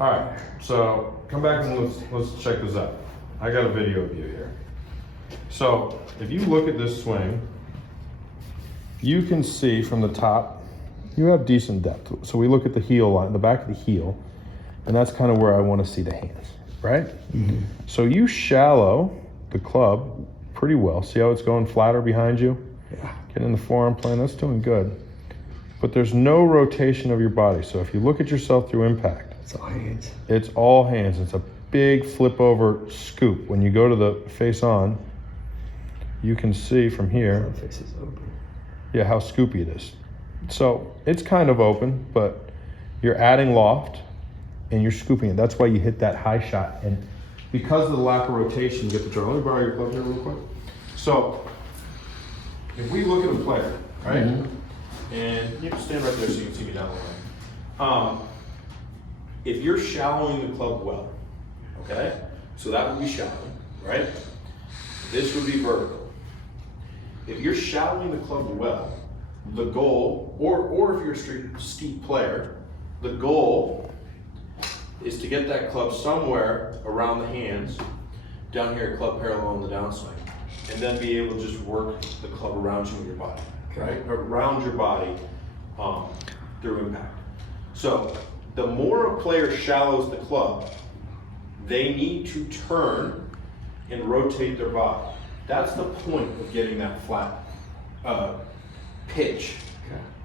All right, so come back and let's check this out. I got a video of you here. So if you look at this swing, you can see from the top, you have decent depth. So we look at the heel line, the back of the heel, and that's kind of where I want to see the hands, right? Mm-hmm. So you shallow the club pretty well. See how it's going flatter behind you? Yeah. Getting the forearm plane, that's doing good. But there's no rotation of your body. So if you look at yourself through impact, it's all hands. It's all hands. It's a big flip over scoop. When you go to the face on, you can see from here, face is open. Yeah, how scoopy it is. So it's kind of open, but you're adding loft and you're scooping it. That's why you hit that high shot. And because of the lack of rotation, you get the draw. Let me borrow your club here real quick. So if we look at a player, right? Mm-hmm. And you can stand right there so you can see me down the line. If you're shallowing the club well, okay? So that would be shallowing, right? This would be vertical. If you're shallowing the club well, the goal, or if you're a steep player, the goal is to get that club somewhere around the hands, down here, club parallel on the downswing, and then be able to just work the club around you with your body, right? Around your body through impact. So the more a player shallows the club, they need to turn and rotate their body. That's the point of getting that flat pitch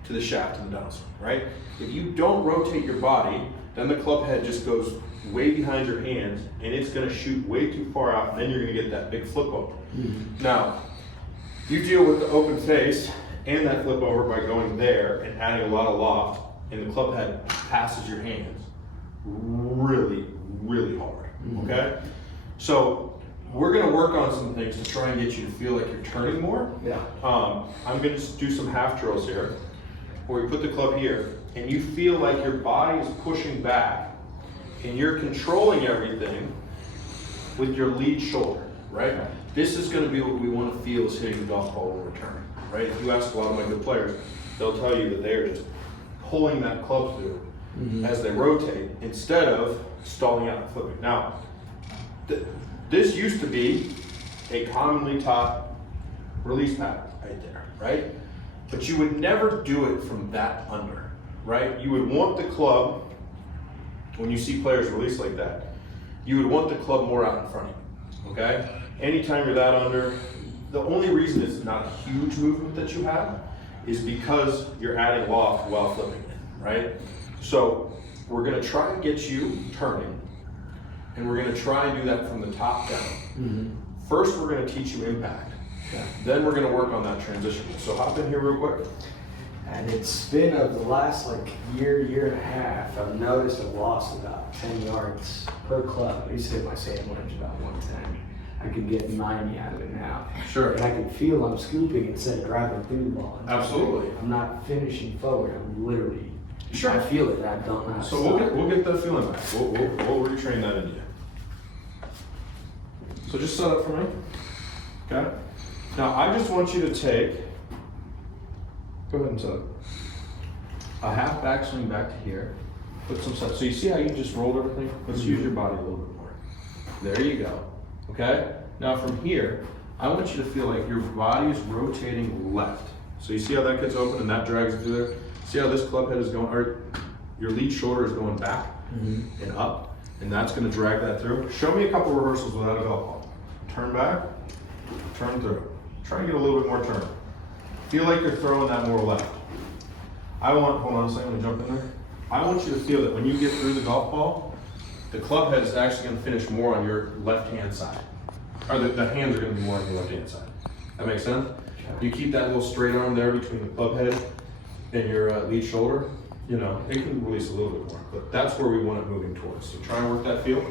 to the shaft and the downswing, right? If you don't rotate your body, then the club head just goes way behind your hands and it's gonna shoot way too far out, and then you're gonna get that big flip over. Mm-hmm. Now, you deal with the open face and that flip over by going there and adding a lot of loft, and the club head passes your hands really, really hard, okay? So we're gonna work on some things to try and get you to feel like you're turning more. Yeah. I'm gonna just do some half drills here, where we put the club here, and you feel like your body is pushing back, and you're controlling everything with your lead shoulder, right? This is gonna be what we wanna feel is hitting the golf ball when we're turning, right? If you ask a lot of my good players, they'll tell you that they're just pulling that club through as they rotate instead of stalling out and flipping. Now, this used to be a commonly taught release pattern right there, right? But you would never do it from that under, right? You would want the club, when you see players release like that, you would want the club more out in front of you, okay? Anytime you're that under, the only reason it's not a huge movement that you have is because you're adding loft while flipping it, right? So we're gonna try and get you turning, and we're gonna try and do that from the top down. Mm-hmm. First, we're gonna teach you impact. Yeah. Then we're gonna work on that transition. So hop in here real quick. And it's been of the last year and a half, I've noticed I've lost about 10 yards per club. I used to hit my sand range about 110. I could get 90 out of it now. Sure. And I can feel I'm scooping instead of driving through the ball. Absolutely. I'm not finishing forward, I'm literally, sure. I feel it, I don't know how to So we'll get that feeling back. We'll retrain that into you. So just set up for me, okay? Now I just want you to take, go ahead and set up. A half backswing back to here, put some stuff. So you see how you just rolled everything? Let's use your body a little bit more. There you go, okay? Now from here, I want you to feel like your body is rotating left. So you see how that gets open and that drags it through there? See how this club head is going, or your lead shoulder is going back and up, and that's gonna drag that through. Show me a couple reversals without a golf ball. Turn back, turn through. Try and get a little bit more turn. Feel like you're throwing that more left. hold on a second, let me jump in there. I want you to feel that when you get through the golf ball, the club head is actually gonna finish more on your left-hand side. Or the hands are gonna be more on your left-hand side. That makes sense? You keep that little straight arm there between the club head and your lead shoulder, you know, it can release a little bit more, but that's where we want it moving towards. So try and work that feel.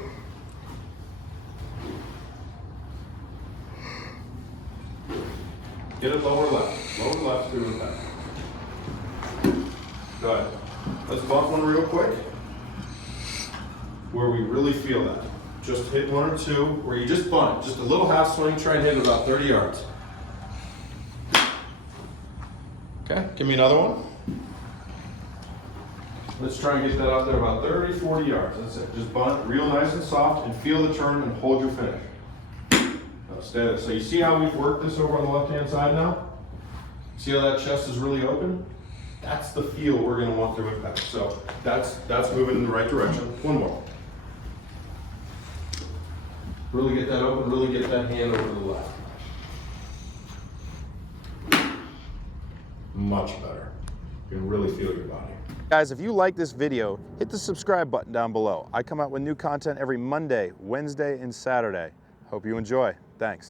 Get it lower left through and back. Go ahead. Let's bump one real quick, where we really feel that. Just hit one or two, where you just bunt, just a little half swing, try and hit it about 30 yards. Okay, give me another one. Let's try and get that out there about 30, 40 yards. That's it. Just bunt real nice and soft and feel the turn and hold your finish. Now stay there. So you see how we've worked this over on the left-hand side now? See how that chest is really open? That's the feel we're going to want through impact. So that's moving in the right direction. One more. Really get that open, really get that hand over to the left. Much better. You can really feel your body. Guys, if you like this video, hit the subscribe button down below. I come out with new content every Monday, Wednesday, and Saturday. Hope you enjoy. Thanks.